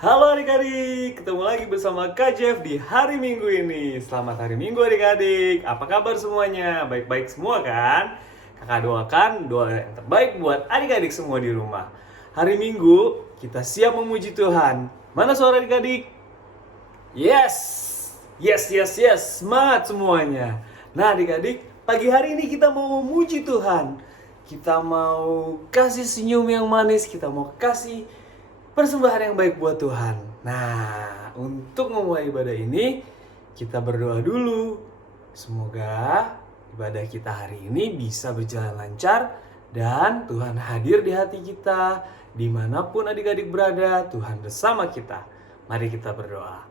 Halo adik-adik, ketemu lagi bersama Kak Jeff di hari Minggu ini. Selamat hari Minggu adik-adik, apa kabar semuanya? Baik-baik semua kan? Kakak doakan doa yang terbaik buat adik-adik semua di rumah. Hari Minggu, kita siap memuji Tuhan. Mana suara adik-adik? Yes, yes, yes, yes, semangat semuanya. Nah adik-adik, pagi hari ini kita mau memuji Tuhan. Kita mau kasih senyum yang manis, kita mau kasih persembahan yang baik buat Tuhan. Nah, untuk memulai ibadah ini, kita berdoa dulu. Semoga ibadah kita hari ini bisa berjalan lancar dan Tuhan hadir di hati kita. Dimanapun adik-adik berada, Tuhan bersama kita. Mari kita berdoa.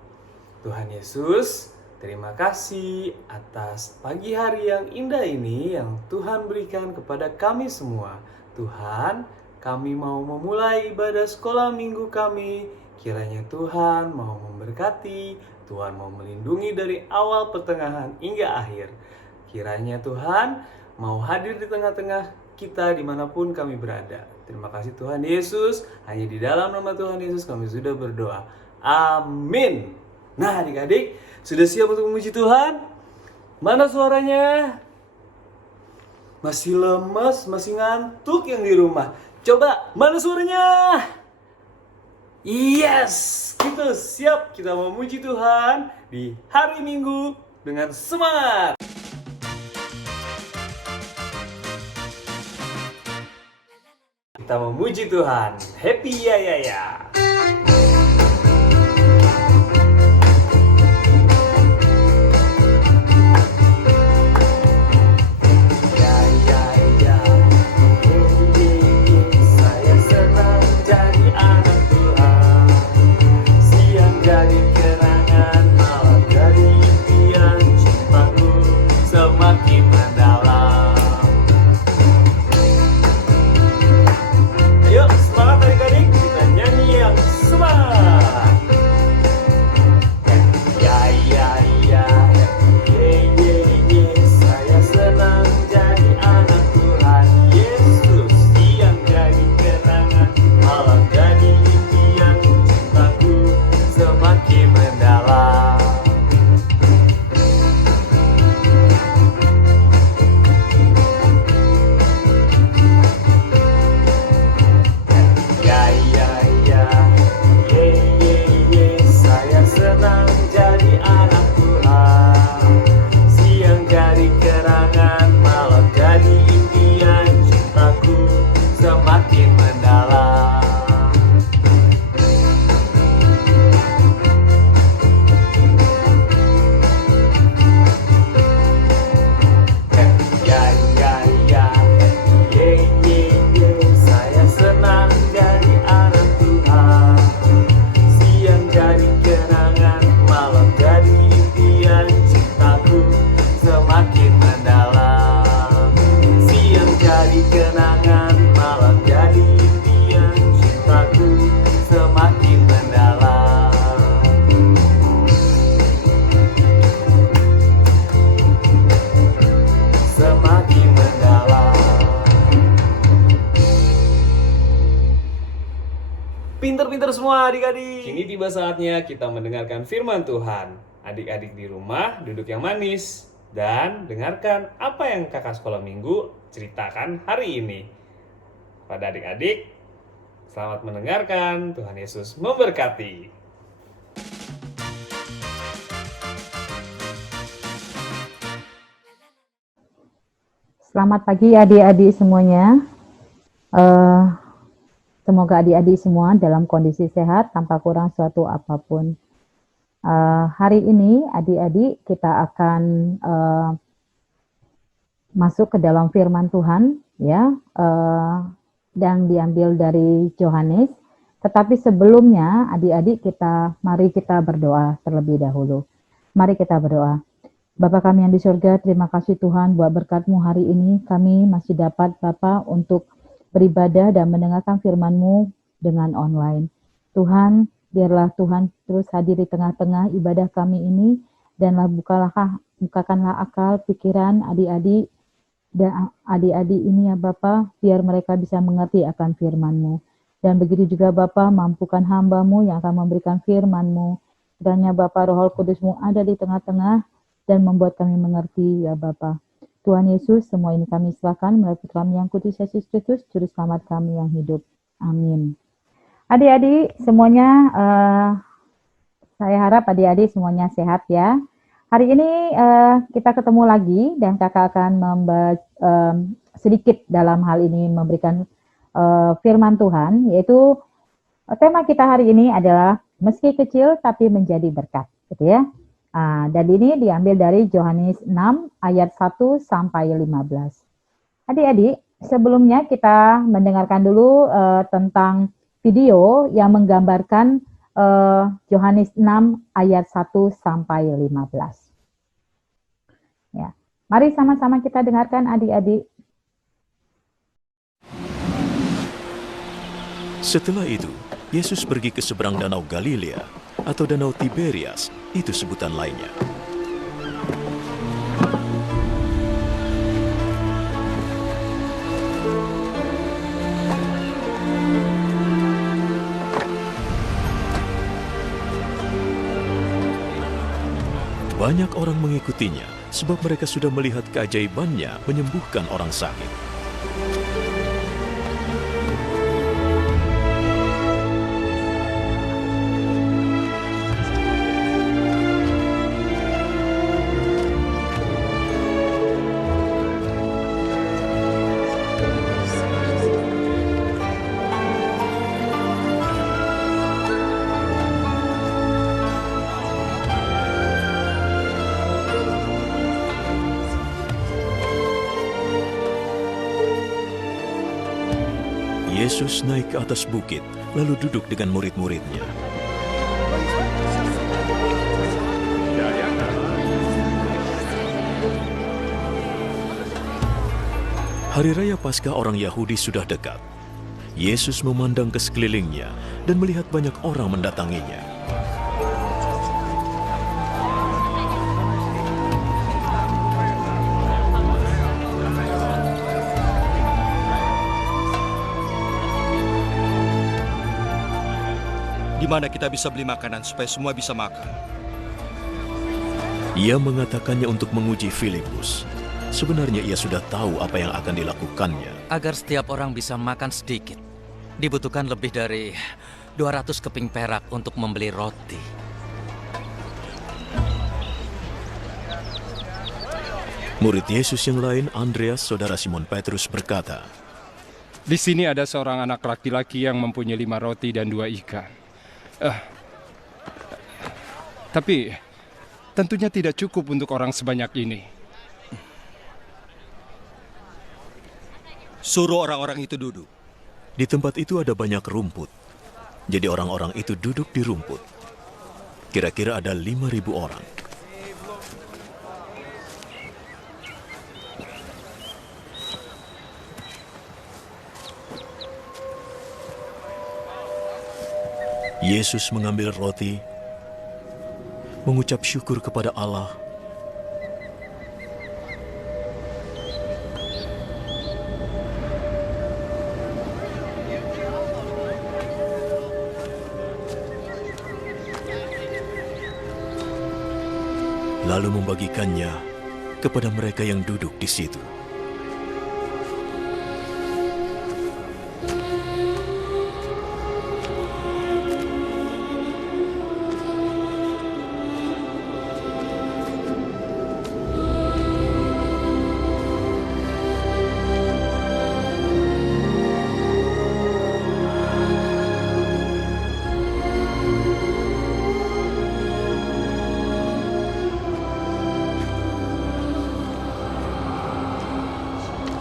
Tuhan Yesus, terima kasih atas pagi hari yang indah ini yang Tuhan berikan kepada kami semua. Tuhan, kami mau memulai ibadah sekolah minggu kami. Kiranya Tuhan mau memberkati, Tuhan mau melindungi dari awal, pertengahan, hingga akhir. Kiranya Tuhan mau hadir di tengah-tengah kita dimanapun kami berada. Terima kasih Tuhan Yesus. Hanya di dalam nama Tuhan Yesus kami sudah berdoa. Amin. Nah adik-adik, sudah siap untuk memuji Tuhan? Mana suaranya? Masih lemas, masih ngantuk yang di rumah. Coba, mana suaranya? Yes, gitu, siap kita memuji Tuhan di hari Minggu dengan semangat. Kita memuji Tuhan. Happy ya ya ya. Pinter-pinter semua adik-adik. Kini tiba saatnya kita mendengarkan firman Tuhan. Adik-adik di rumah duduk yang manis dan dengarkan apa yang kakak sekolah minggu ceritakan hari ini. Pada adik-adik, selamat mendengarkan. Tuhan Yesus memberkati. Selamat pagi adik-adik semuanya. Semoga adik-adik semua dalam kondisi sehat tanpa kurang suatu apapun. Hari ini adik-adik kita akan masuk ke dalam firman Tuhan, ya, yang diambil dari Yohanes. Tetapi sebelumnya adik-adik mari kita berdoa terlebih dahulu. Mari kita berdoa. Bapa kami yang di surga, terima kasih Tuhan buat berkat-Mu hari ini. Kami masih dapat Bapa untuk beribadah dan mendengarkan firman-Mu dengan online. Tuhan, biarlah Tuhan terus hadir di tengah-tengah ibadah kami ini, danlah bukakanlah akal, pikiran adik-adik dan adik-adik ini ya Bapa, biar mereka bisa mengerti akan firman-Mu. Dan begitu juga Bapa, mampukan hamba-Mu yang akan memberikan firman-Mu. Kiranya Bapa, Roh Kudus-Mu ada di tengah-tengah dan membuat kami mengerti ya Bapa. Tuhan Yesus, semua ini kami serahkan melalui putra-Mu yang kudus Yesus Kristus, Juru Selamat kami yang hidup. Amin. Adik-adik semuanya, saya harap adik-adik semuanya sehat ya. Hari ini kita ketemu lagi dan kakak akan membahas sedikit dalam hal ini memberikan firman Tuhan, yaitu tema kita hari ini adalah meski kecil tapi menjadi berkat, gitu ya. Dan ini diambil dari Yohanes 6 ayat 1 sampai 15. Adik-adik, sebelumnya kita mendengarkan dulu tentang video yang menggambarkan Yohanes 6 ayat 1 sampai 15. Ya. Mari sama-sama kita dengarkan adik-adik. Setelah itu, Yesus pergi ke seberang danau Galilea atau danau Tiberias, itu sebutan lainnya. Banyak orang mengikutinya sebab mereka sudah melihat keajaibannya menyembuhkan orang sakit. Yesus naik ke atas bukit, lalu duduk dengan murid-muridnya. Hari Raya Paskah orang Yahudi sudah dekat. Yesus memandang ke sekelilingnya dan melihat banyak orang mendatanginya. Di mana kita bisa beli makanan supaya semua bisa makan? Ia mengatakannya untuk menguji Filipus. Sebenarnya ia sudah tahu apa yang akan dilakukannya. Agar setiap orang bisa makan sedikit, dibutuhkan lebih dari 200 keping perak untuk membeli roti. Murid Yesus yang lain, Andreas, saudara Simon Petrus, berkata, "Di sini ada seorang anak laki-laki yang mempunyai 5 roti dan 2 ikan. Tapi tentunya tidak cukup untuk orang sebanyak ini." Suruh orang-orang itu duduk. di tempat itu ada banyak rumput. Jadi orang-orang itu duduk di rumput. Kira-kira ada 5.000 orang. Yesus mengambil roti, mengucap syukur kepada Allah, lalu membagikannya kepada mereka yang duduk di situ.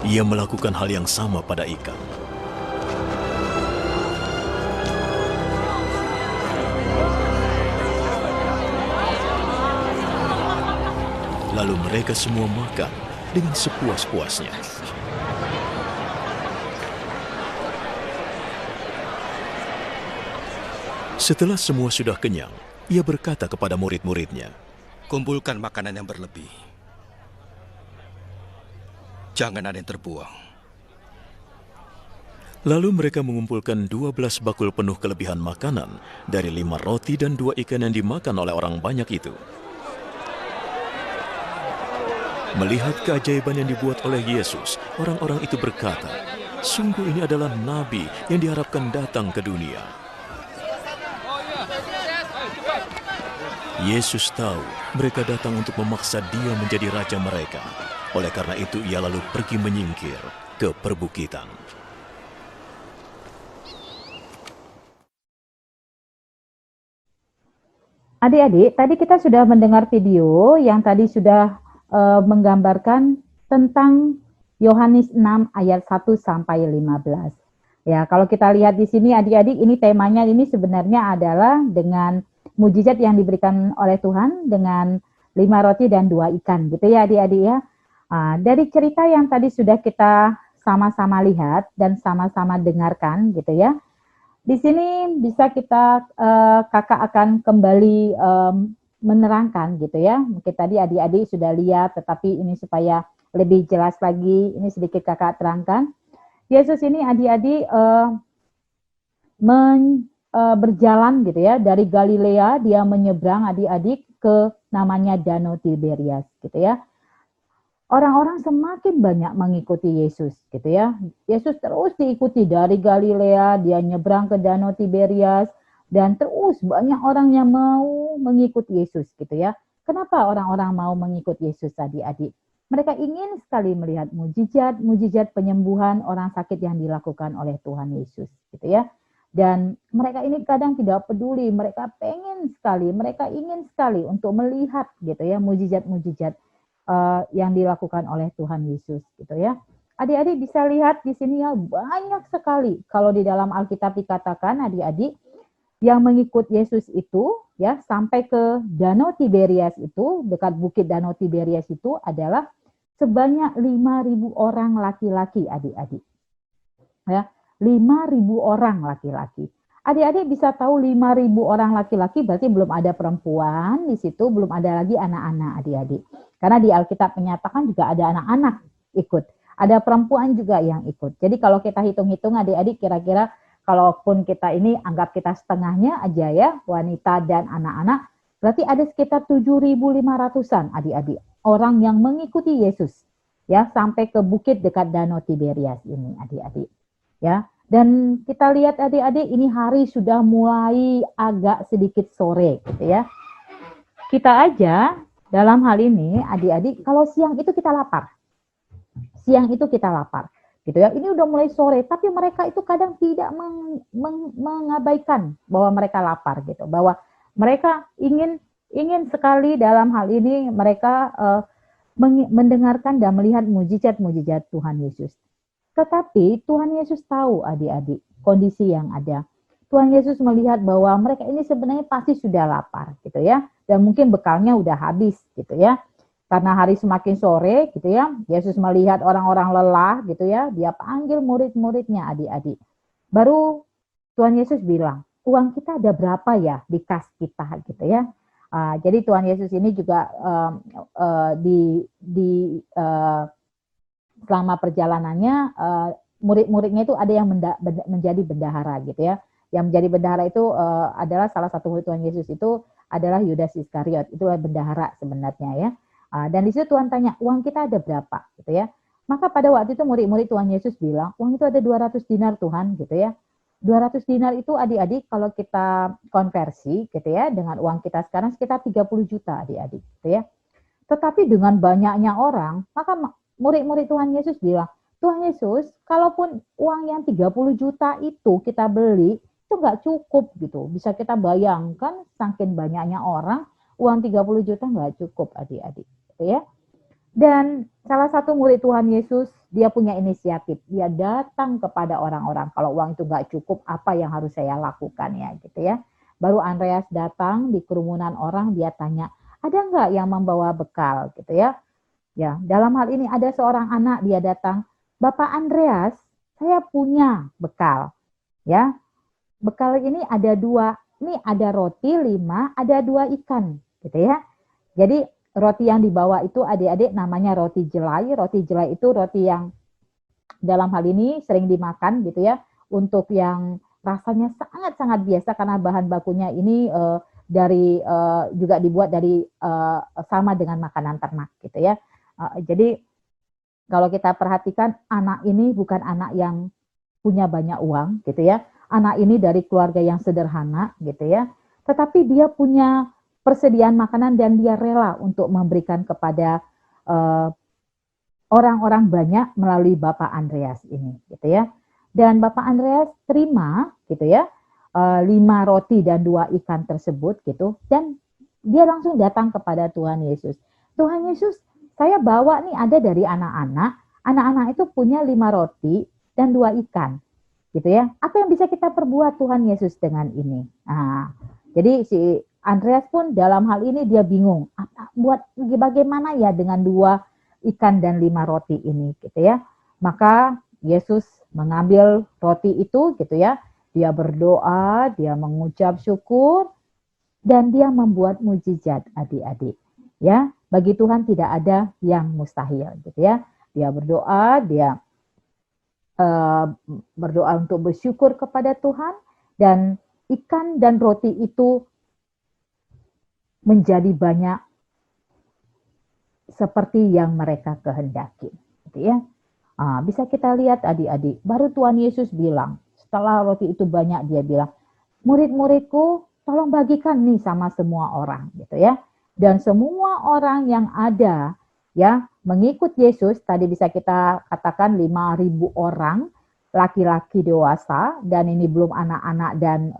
Ia melakukan hal yang sama pada ikan. Lalu mereka semua makan dengan sepuas-puasnya. Setelah semua sudah kenyang, ia berkata kepada murid-muridnya, Kumpulkan makanan yang berlebih. Jangan ada yang terbuang. Lalu mereka mengumpulkan 12 bakul penuh kelebihan makanan dari 5 roti dan 2 ikan yang dimakan oleh orang banyak itu. Melihat keajaiban yang dibuat oleh Yesus, orang-orang itu berkata, "Sungguh ini adalah nabi yang diharapkan datang ke dunia." Yesus tahu mereka datang untuk memaksa Dia menjadi raja mereka. Oleh karena itu ia lalu pergi menyingkir ke perbukitan. Adik-adik, tadi kita sudah mendengar video yang tadi sudah menggambarkan tentang Yohanes 6 ayat 1 sampai 15. Ya, kalau kita lihat di sini adik-adik, ini temanya ini sebenarnya adalah dengan mujizat yang diberikan oleh Tuhan dengan 5 roti dan 2 ikan, gitu ya adik-adik ya. Dari cerita yang tadi sudah kita sama-sama lihat dan sama-sama dengarkan, gitu ya. Di sini bisa kita kakak akan kembali menerangkan gitu ya. Mungkin tadi adik-adik sudah lihat, tetapi ini supaya lebih jelas lagi, ini sedikit kakak terangkan. Yesus ini adik-adik berjalan gitu ya dari Galilea, dia menyeberang adik-adik ke namanya Danau Tiberias gitu ya. Orang-orang semakin banyak mengikuti Yesus gitu ya. Yesus terus diikuti dari Galilea, dia nyebrang ke Danau Tiberias, dan terus banyak orang yang mau mengikuti Yesus gitu ya. Kenapa orang-orang mau mengikuti Yesus adik-adik? Mereka ingin sekali melihat mujizat penyembuhan orang sakit yang dilakukan oleh Tuhan Yesus gitu ya. Dan mereka ini kadang tidak peduli, mereka pengen sekali, mereka ingin sekali untuk melihat gitu ya mujizat-mujizat yang dilakukan oleh Tuhan Yesus gitu ya. Adik-adik bisa lihat di sini ya banyak sekali kalau di dalam Alkitab dikatakan adik-adik yang mengikut Yesus itu ya sampai ke Danau Tiberias itu, dekat bukit Danau Tiberias itu adalah sebanyak 5.000 orang laki-laki adik-adik. Ya, 5.000 orang laki-laki. Adik-adik bisa tahu 5.000 orang laki-laki berarti belum ada perempuan di situ, belum ada lagi anak-anak adik-adik. Karena di Alkitab menyatakan juga ada anak-anak ikut. Ada perempuan juga yang ikut. Jadi kalau kita hitung-hitung adik-adik kira-kira kalaupun kita ini anggap kita setengahnya aja ya, wanita dan anak-anak, berarti ada sekitar 7.500-an adik-adik. Orang yang mengikuti Yesus ya sampai ke bukit dekat Danau Tiberias ini adik-adik. Ya, dan kita lihat adik-adik ini hari sudah mulai agak sedikit sore gitu ya. Kita aja dalam hal ini adik-adik kalau siang itu kita lapar. Siang itu kita lapar. Gitu ya. Ini udah mulai sore, tapi mereka itu kadang tidak mengabaikan bahwa mereka lapar gitu, bahwa mereka ingin sekali dalam hal ini mereka mendengarkan dan melihat mujizat-mujizat Tuhan Yesus. Tetapi Tuhan Yesus tahu adik-adik kondisi yang ada. Tuhan Yesus melihat bahwa mereka ini sebenarnya pasti sudah lapar gitu ya, dan mungkin bekalnya udah habis gitu ya. Karena hari semakin sore gitu ya, Yesus melihat orang-orang lelah gitu ya, dia panggil murid-muridnya adik-adik. Baru Tuhan Yesus bilang, uang kita ada berapa ya di kas kita gitu ya. Jadi Tuhan Yesus ini juga selama perjalanannya murid-muridnya itu ada yang menjadi bendahara gitu ya. Yang menjadi bendahara itu adalah salah satu murid Tuhan Yesus itu adalah Yudas Iskariot, itulah bendahara sebenarnya ya. Dan di situ Tuhan tanya, uang kita ada berapa gitu ya. Maka pada waktu itu murid-murid Tuhan Yesus bilang, uang itu ada 200 dinar Tuhan gitu ya. 200 dinar itu adik-adik kalau kita konversi gitu ya, dengan uang kita sekarang sekitar 30 juta adik-adik gitu ya. Tetapi dengan banyaknya orang, maka murid-murid Tuhan Yesus bilang, Tuhan Yesus, kalaupun uang yang 30 juta itu kita beli, itu nggak cukup gitu. Bisa kita bayangkan saking banyaknya orang, uang 30 juta nggak cukup adik-adik. Gitu ya. Dan salah satu murid Tuhan Yesus, dia punya inisiatif. Dia datang kepada orang-orang, kalau uang itu nggak cukup, apa yang harus saya lakukan ya gitu ya. Baru Andreas datang di kerumunan orang, dia tanya, ada nggak yang membawa bekal gitu ya. Ya, dalam hal ini ada seorang anak, dia datang, Bapak Andreas, saya punya bekal. Ya, bekal ini ada 2, ini ada roti 5, ada 2 ikan gitu ya. Jadi roti yang dibawa itu adik-adik namanya roti jelai. Roti jelai itu roti yang dalam hal ini sering dimakan gitu ya untuk yang rasanya sangat-sangat biasa karena bahan bakunya ini dari juga dibuat dari sama dengan makanan ternak gitu ya. Jadi kalau kita perhatikan anak ini bukan anak yang punya banyak uang gitu ya. Anak ini dari keluarga yang sederhana gitu ya. Tetapi dia punya persediaan makanan dan dia rela untuk memberikan kepada orang-orang banyak melalui Bapak Andreas ini gitu ya. Dan Bapak Andreas terima gitu ya 5 roti dan 2 ikan tersebut gitu, dan dia langsung datang kepada Tuhan Yesus. Tuhan Yesus, saya bawa nih ada dari anak-anak itu punya 5 roti dan 2 ikan gitu ya. Apa yang bisa kita perbuat Tuhan Yesus dengan ini? Nah, jadi si Andreas pun dalam hal ini dia bingung, bagaimana ya dengan 2 ikan dan 5 roti ini gitu ya. Maka Yesus mengambil roti itu gitu ya. Dia berdoa, dia mengucap syukur, dan dia membuat mujizat adik-adik. Ya, bagi Tuhan tidak ada yang mustahil gitu ya. Dia berdoa, dia berdoa untuk bersyukur kepada Tuhan, dan ikan dan roti itu menjadi banyak seperti yang mereka kehendaki gitu ya. Bisa kita lihat adik-adik, baru Tuhan Yesus bilang, setelah roti itu banyak, dia bilang, murid-muridku tolong bagikan nih sama semua orang gitu ya. Dan semua orang yang ada ya mengikut Yesus, tadi bisa kita katakan 5.000 orang, laki-laki dewasa, dan ini belum anak-anak dan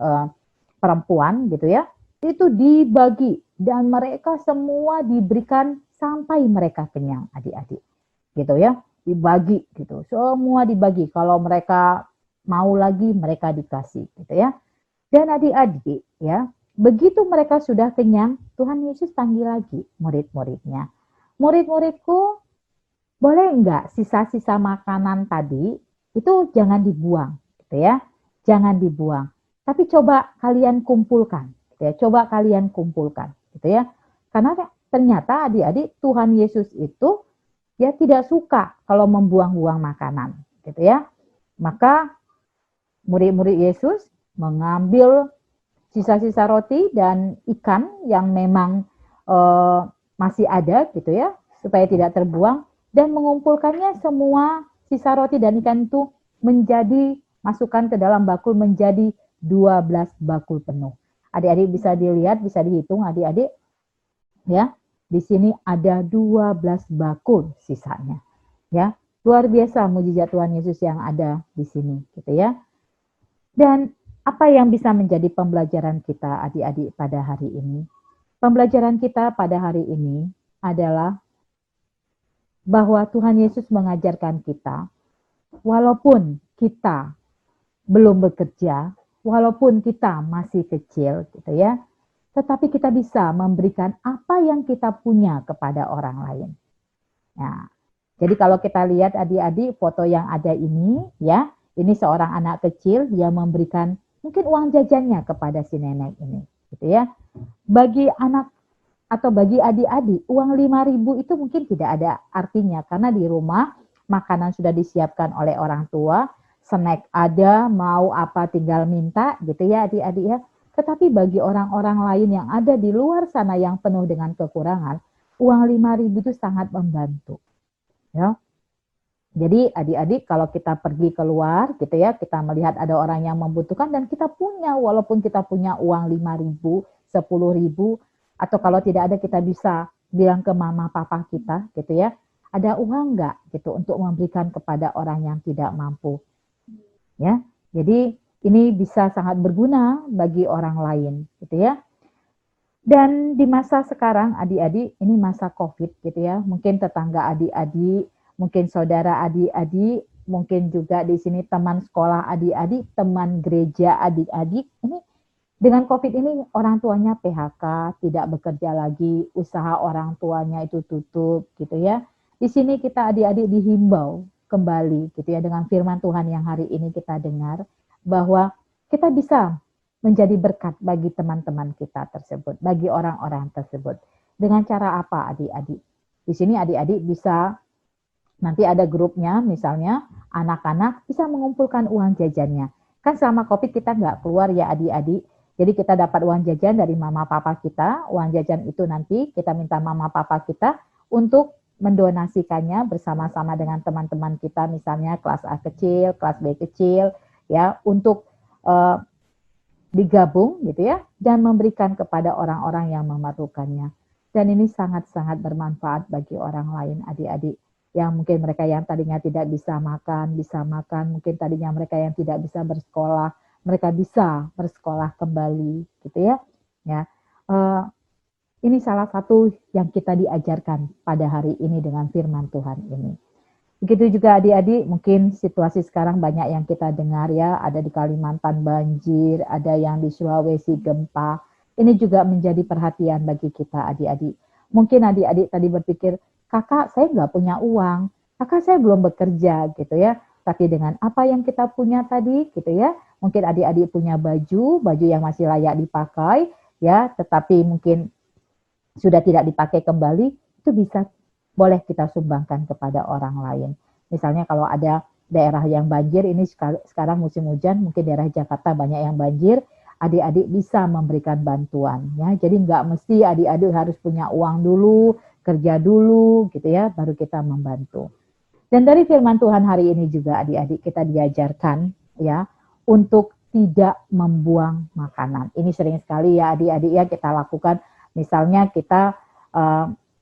perempuan gitu ya. Itu dibagi dan mereka semua diberikan sampai mereka kenyang adik-adik gitu ya. Dibagi gitu, semua dibagi. Kalau mereka mau lagi mereka dikasih gitu ya. Dan adik-adik ya, begitu mereka sudah kenyang, Tuhan Yesus panggil lagi murid-muridnya. Murid-muridku, boleh enggak sisa-sisa makanan tadi itu jangan dibuang gitu ya. Jangan dibuang. Tapi coba kalian kumpulkan gitu ya. Coba kalian kumpulkan gitu ya. Karena ternyata adik-adik Tuhan Yesus itu dia tidak suka kalau membuang-buang makanan gitu ya. Maka murid-murid Yesus mengambil sisa-sisa roti dan ikan yang memang masih ada gitu ya, supaya tidak terbuang, dan mengumpulkannya semua sisa roti dan ikan itu menjadi, masukkan ke dalam bakul menjadi 12 bakul penuh. Adik-adik bisa dilihat, bisa dihitung adik-adik ya. Di sini ada 12 bakul sisanya. Ya, luar biasa mujizat Tuhan Yesus yang ada di sini gitu ya. Dan apa yang bisa menjadi pembelajaran kita adik-adik pada hari ini? Pembelajaran kita pada hari ini adalah bahwa Tuhan Yesus mengajarkan kita, walaupun kita belum bekerja, walaupun kita masih kecil gitu ya, tetapi kita bisa memberikan apa yang kita punya kepada orang lain. Nah, jadi kalau kita lihat adik-adik foto yang ada ini ya, ini seorang anak kecil, dia memberikan mungkin uang jajannya kepada si nenek ini gitu ya. Bagi anak atau bagi adik-adik, uang 5.000 itu mungkin tidak ada artinya karena di rumah makanan sudah disiapkan oleh orang tua, snack ada, mau apa tinggal minta gitu ya adik-adik ya. Tetapi bagi orang-orang lain yang ada di luar sana yang penuh dengan kekurangan, uang 5.000 itu sangat membantu. Ya. Jadi adik-adik kalau kita pergi keluar gitu ya, kita melihat ada orang yang membutuhkan dan kita punya, walaupun kita punya uang 5.000, 10.000, atau kalau tidak ada kita bisa bilang ke mama papa kita gitu ya, ada uang enggak gitu untuk memberikan kepada orang yang tidak mampu. Ya. Jadi ini bisa sangat berguna bagi orang lain gitu ya. Dan di masa sekarang adik-adik, ini masa COVID gitu ya. Mungkin tetangga adik-adik, mungkin saudara adik-adik, mungkin juga di sini teman sekolah adik-adik, teman gereja adik-adik. Ini dengan COVID ini orang tuanya PHK, tidak bekerja lagi, usaha orang tuanya itu tutup gitu ya. Di sini kita adik-adik dihimbau kembali gitu ya dengan firman Tuhan yang hari ini kita dengar, bahwa kita bisa menjadi berkat bagi teman-teman kita tersebut, bagi orang-orang tersebut. Dengan cara apa adik-adik? Di sini adik-adik bisa, nanti ada grupnya misalnya, anak-anak bisa mengumpulkan uang jajannya. Kan selama COVID kita nggak keluar ya adik-adik. Jadi kita dapat uang jajan dari mama papa kita. Uang jajan itu nanti kita minta mama papa kita untuk mendonasikannya bersama-sama dengan teman-teman kita, misalnya kelas A kecil, kelas B kecil, ya, untuk digabung gitu ya, dan memberikan kepada orang-orang yang memerlukannya. Dan ini sangat-sangat bermanfaat bagi orang lain, adik-adik. Yang mungkin mereka yang tadinya tidak bisa makan, mungkin tadinya mereka yang tidak bisa bersekolah, mereka bisa bersekolah kembali, gitu ya. Ya, ini salah satu yang kita diajarkan pada hari ini dengan firman Tuhan ini. Begitu juga adik-adik, mungkin situasi sekarang banyak yang kita dengar ya, ada di Kalimantan banjir, ada yang di Sulawesi gempa. Ini juga menjadi perhatian bagi kita adik-adik. Mungkin adik-adik tadi berpikir, kakak saya nggak punya uang, kakak saya belum bekerja gitu ya. Tapi dengan apa yang kita punya tadi gitu ya, mungkin adik-adik punya baju yang masih layak dipakai ya, tetapi mungkin sudah tidak dipakai kembali, itu bisa boleh kita sumbangkan kepada orang lain. Misalnya kalau ada daerah yang banjir, ini sekarang musim hujan, mungkin daerah Jakarta banyak yang banjir, adik-adik bisa memberikan bantuan ya. Jadi nggak mesti adik-adik harus punya uang dulu, kerja dulu gitu ya, baru kita membantu. Dan dari firman Tuhan hari ini juga adik-adik kita diajarkan ya untuk tidak membuang makanan. Ini sering sekali ya adik-adik ya kita lakukan. Misalnya kita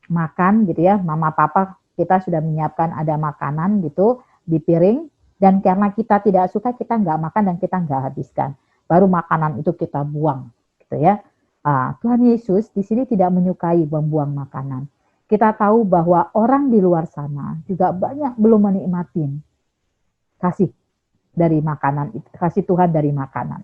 makan gitu ya, mama papa kita sudah menyiapkan ada makanan gitu di piring, dan karena kita tidak suka kita nggak makan dan kita nggak habiskan. Baru makanan itu kita buang gitu ya. Tuhan Yesus di sini tidak menyukai membuang makanan. Kita tahu bahwa orang di luar sana juga banyak belum menikmatin kasih dari makanan, kasih Tuhan dari makanan.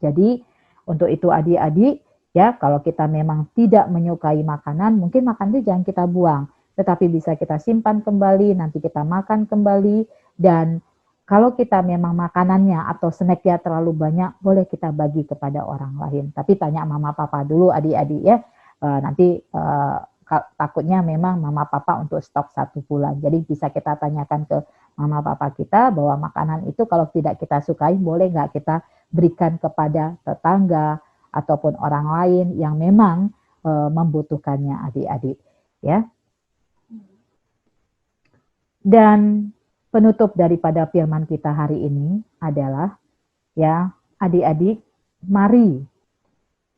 Jadi untuk itu adik-adik ya, kalau kita memang tidak menyukai makanan, mungkin makanan itu jangan kita buang, tetapi bisa kita simpan kembali, nanti kita makan kembali. Dan kalau kita memang makanannya atau snacknya terlalu banyak, boleh kita bagi kepada orang lain. Tapi tanya mama papa dulu adik-adik ya, nanti takutnya memang mama papa untuk stok 1 bulan. Jadi bisa kita tanyakan ke mama papa kita bahwa makanan itu kalau tidak kita sukai, boleh nggak kita berikan kepada tetangga ataupun orang lain yang memang membutuhkannya adik-adik ya. Dan penutup daripada firman kita hari ini adalah ya adik-adik, mari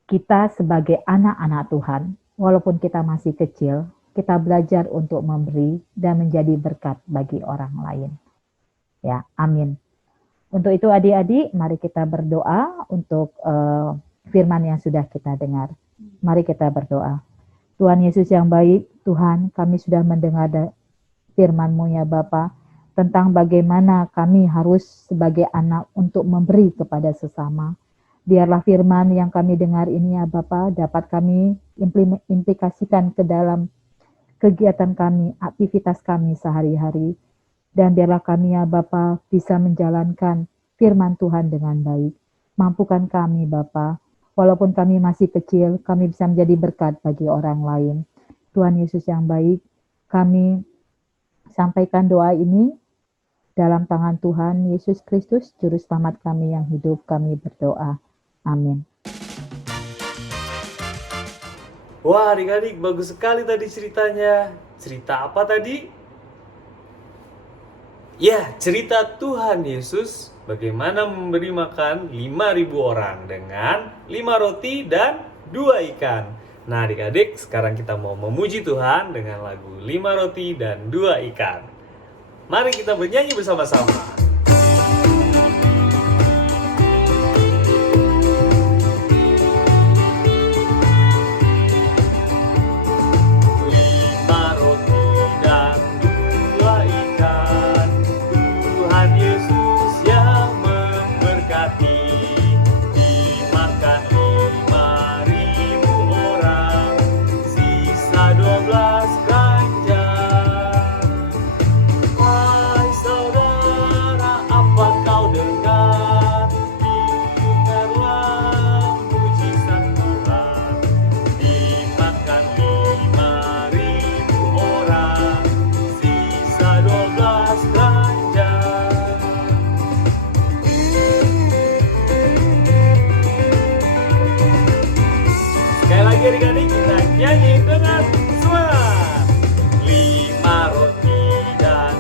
kita sebagai anak-anak Tuhan, walaupun kita masih kecil, kita belajar untuk memberi dan menjadi berkat bagi orang lain. Ya, amin. Untuk itu adik-adik, mari kita berdoa untuk firman yang sudah kita dengar. Mari kita berdoa. Tuhan Yesus yang baik, Tuhan, kami sudah mendengar firman-Mu ya Bapa, tentang bagaimana kami harus sebagai anak untuk memberi kepada sesama. Biarlah firman yang kami dengar ini ya Bapa, dapat kami implikasikan ke dalam kegiatan kami, aktivitas kami sehari-hari. Dan biarlah kami ya Bapa bisa menjalankan firman Tuhan dengan baik. Mampukan kami Bapa, walaupun kami masih kecil, kami bisa menjadi berkat bagi orang lain. Tuhan Yesus yang baik, kami sampaikan doa ini dalam tangan Tuhan Yesus Kristus, Juru Selamat kami yang hidup, kami berdoa. Amin. Wah adik-adik, bagus sekali tadi ceritanya. Cerita apa tadi? Ya, cerita Tuhan Yesus bagaimana memberi makan 5.000 orang dengan 5 roti dan 2 ikan. Nah adik-adik, sekarang kita mau memuji Tuhan dengan lagu 5 roti dan 2 ikan. Mari kita bernyanyi bersama-sama. adik-adik, kita nyanyi dengan semangat. 5 roti dan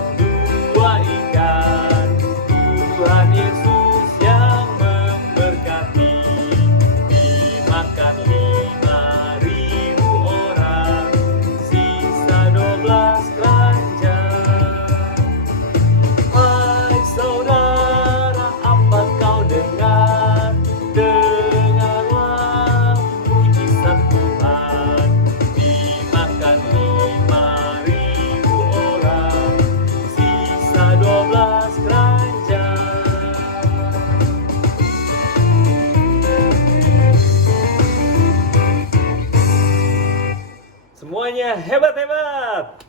2 ikan, Tuhan Yesus yang memberkati. Dimakan 5.000 orang, sisa 12 keranjang. Hai saudara, apa kau dengar? Dengarlah mujizat Tuhan. Dimakan 5.000 orang, sisa 12 keranjang. Semuanya hebat-hebat.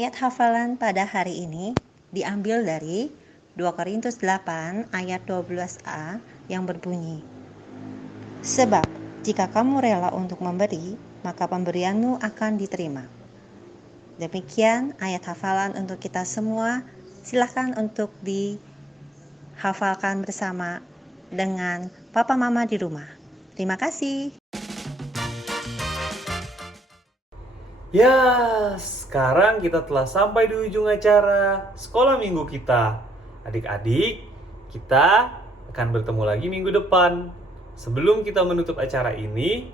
Ayat hafalan pada hari ini diambil dari 2 Korintus 8 ayat 12a yang berbunyi, sebab jika kamu rela untuk memberi, maka pemberianmu akan diterima. Demikian ayat hafalan untuk kita semua. Silakan untuk dihafalkan bersama dengan papa mama di rumah. Terima kasih. Ya, sekarang kita telah sampai di ujung acara sekolah minggu kita. Adik-adik, kita akan bertemu lagi minggu depan. Sebelum kita menutup acara ini,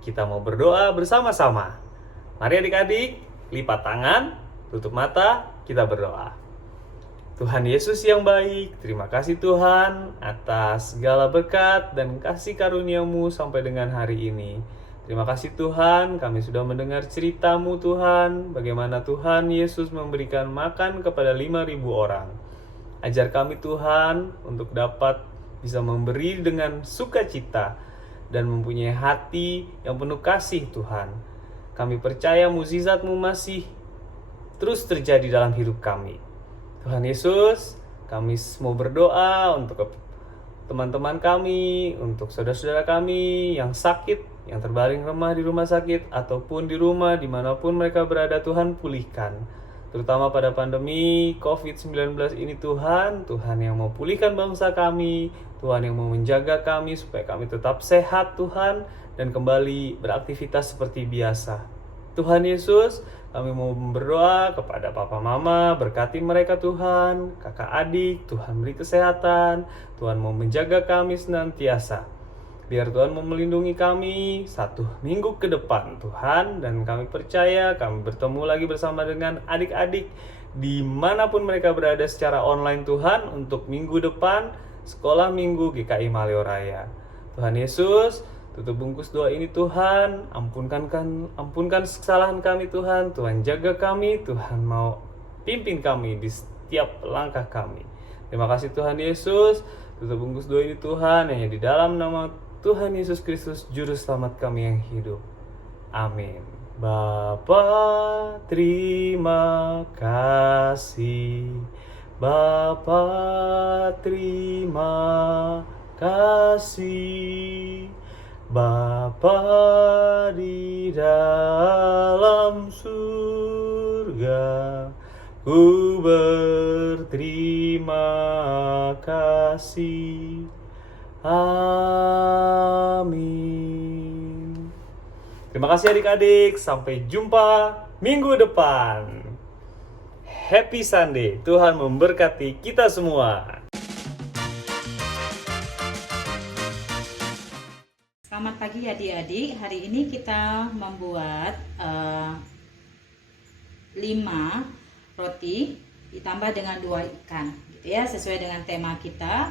kita mau berdoa bersama-sama. Mari adik-adik, lipat tangan, tutup mata, kita berdoa. Tuhan Yesus yang baik, terima kasih Tuhan atas segala berkat dan kasih karunia-Mu sampai dengan hari ini. Terima kasih Tuhan, kami sudah mendengar cerita-Mu Tuhan, bagaimana Tuhan Yesus memberikan makan kepada 5.000 orang. Ajar kami Tuhan untuk dapat bisa memberi dengan sukacita dan mempunyai hati yang penuh kasih Tuhan. Kami percaya mukjizat-Mu masih terus terjadi dalam hidup kami. Tuhan Yesus, kami mau berdoa untuk teman-teman kami, untuk saudara-saudara kami yang sakit, yang terbaring lemah di rumah sakit, ataupun di rumah dimanapun mereka berada. Tuhan pulihkan, terutama pada pandemi COVID-19 ini Tuhan yang mau pulihkan bangsa kami, Tuhan yang mau menjaga kami supaya kami tetap sehat Tuhan, dan kembali beraktivitas seperti biasa. Tuhan Yesus, kami mau berdoa kepada papa mama, berkati mereka Tuhan, kakak adik, Tuhan beri kesehatan, Tuhan mau menjaga kami senantiasa. Biar Tuhan mau melindungi kami 1 minggu ke depan Tuhan, dan kami percaya kami bertemu lagi bersama dengan adik-adik dimanapun mereka berada secara online Tuhan untuk minggu depan sekolah minggu GKI Maleo Raya. Tuhan Yesus, tutup bungkus doa ini Tuhan, ampunkan kesalahan kami Tuhan, Tuhan jaga kami, Tuhan mau pimpin kami di setiap langkah kami. Terima kasih Tuhan Yesus, tutup bungkus doa ini Tuhan, hanya di dalam nama Tuhan Yesus Kristus, Juru Selamat kami yang hidup. Amin. Bapa, terima kasih. Bapa, terima kasih. Bapa di dalam surga, ku berterima kasih. Amin. Terima kasih adik-adik, sampai jumpa minggu depan. Happy Sunday, Tuhan memberkati kita semua. Selamat pagi adik-adik, hari ini kita membuat 5 roti ditambah dengan 2 ikan, gitu ya, sesuai dengan tema kita,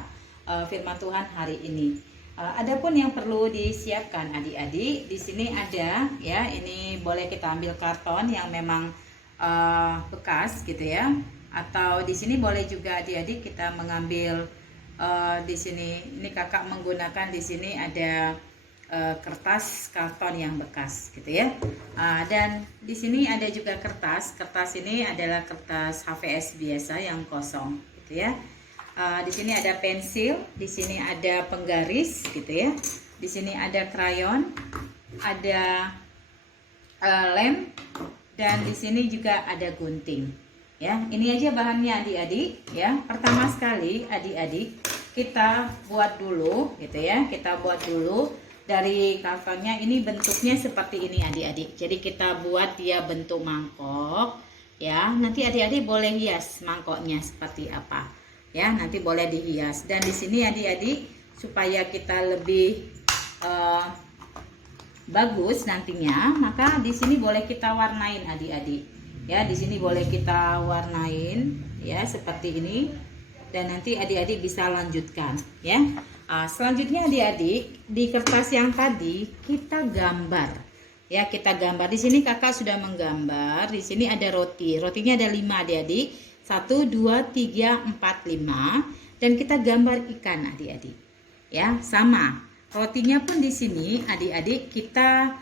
firman Tuhan hari ini. Adapun yang perlu disiapkan adik-adik, di sini ada ya, ini boleh kita ambil karton yang memang bekas gitu ya, atau di sini boleh juga adik-adik kita mengambil di sini, ini kakak menggunakan di sini ada kertas karton yang bekas gitu ya, dan di sini ada juga kertas ini adalah kertas HVS biasa yang kosong gitu ya. Di sini ada pensil, di sini ada penggaris gitu ya, di sini ada krayon, ada lem, dan di sini juga ada gunting ya. Ini aja bahannya adik-adik ya. Pertama sekali adik-adik kita buat dulu gitu ya. Kita buat dulu dari kakaknya. Ini bentuknya seperti ini adik-adik. Jadi kita buat dia bentuk mangkok ya. Nanti adik-adik boleh hias mangkoknya seperti apa ya. Nanti boleh dihias. Dan di sini adik-adik supaya kita lebih bagus nantinya, maka di sini boleh kita warnain adik-adik ya. Di sini boleh kita warnain ya seperti ini, dan nanti adik-adik bisa lanjutkan ya. Selanjutnya adik-adik di kertas yang tadi kita gambar ya. Kita gambar di sini, kakak sudah menggambar. Di sini ada roti, rotinya ada 5 adik-adik, 1 2 3 4 5, dan kita gambar ikan adik-adik ya. Sama rotinya pun di sini adik-adik kita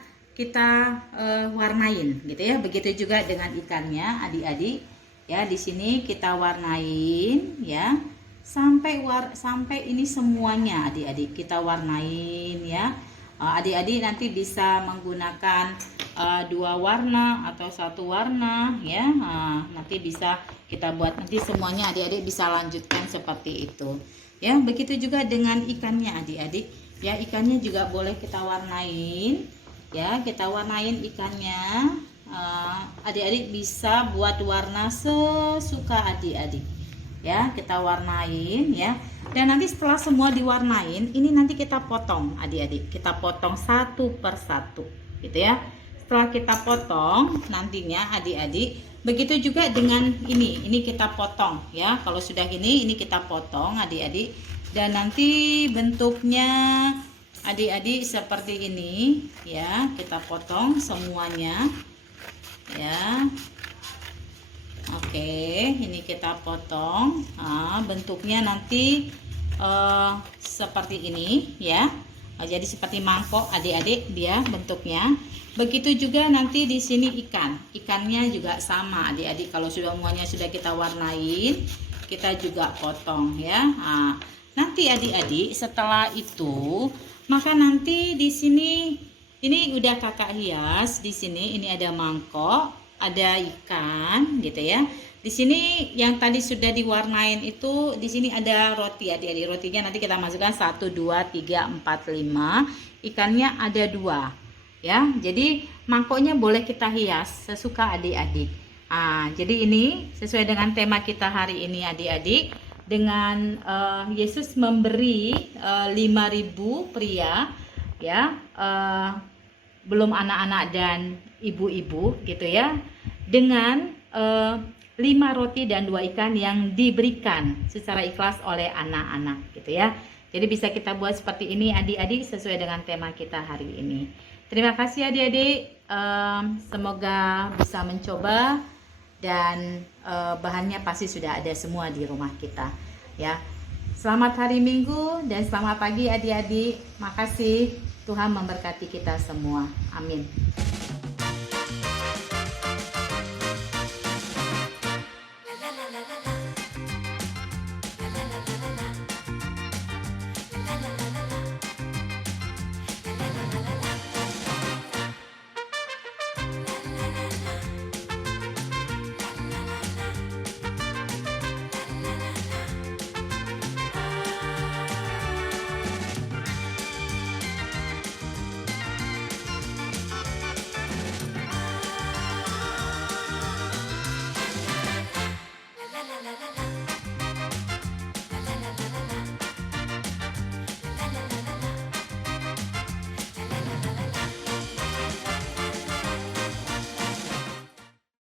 warnain gitu ya. Begitu juga dengan ikannya adik-adik ya. Di sini kita warnain ya sampai ini semuanya adik-adik kita warnain ya. Adik-adik nanti bisa menggunakan 2 warna atau 1 warna ya. Nanti bisa kita buat, nanti semuanya adik-adik bisa lanjutkan seperti itu ya. Begitu juga dengan ikannya adik-adik ya. Ikannya juga boleh kita warnain ya. Kita warnain ikannya. Adik-adik bisa buat warna sesuka adik-adik ya. Kita warnain ya. Dan nanti setelah semua diwarnain, ini nanti kita potong adik-adik. Kita potong satu persatu gitu ya. Setelah kita potong nantinya adik-adik, begitu juga dengan ini kita potong ya. Kalau sudah ini kita potong adik-adik. Dan nanti bentuknya adik-adik seperti ini ya. Kita potong semuanya ya. Oke, ini kita potong. Bentuknya nanti seperti ini ya. Jadi seperti mangkok adik-adik dia bentuknya. Begitu juga nanti di sini ikannya juga sama adik-adik. Kalau semuanya sudah kita warnain, kita juga potong ya. Nanti adik-adik setelah itu, maka nanti di sini ini udah kakak hias. Di sini ini ada mangkok, ada ikan gitu ya. Di sini yang tadi sudah diwarnain itu, di sini ada roti adik-adik. Rotinya nanti kita masukkan 1 2 3 4 5. Ikannya ada 2 ya. Jadi mangkoknya boleh kita hias sesuka adik-adik. Jadi ini sesuai dengan tema kita hari ini adik-adik. Dengan Yesus memberi 5.000 pria ya, belum anak-anak dan ibu-ibu gitu ya, dengan 5 roti dan 2 ikan yang diberikan secara ikhlas oleh anak-anak gitu ya. Jadi bisa kita buat seperti ini adik-adik sesuai dengan tema kita hari ini. Terima kasih adik-adik, semoga bisa mencoba. Dan bahannya pasti sudah ada semua di rumah kita ya. Selamat hari Minggu dan selamat pagi adik-adik. Makasih, Tuhan memberkati kita semua. Amin.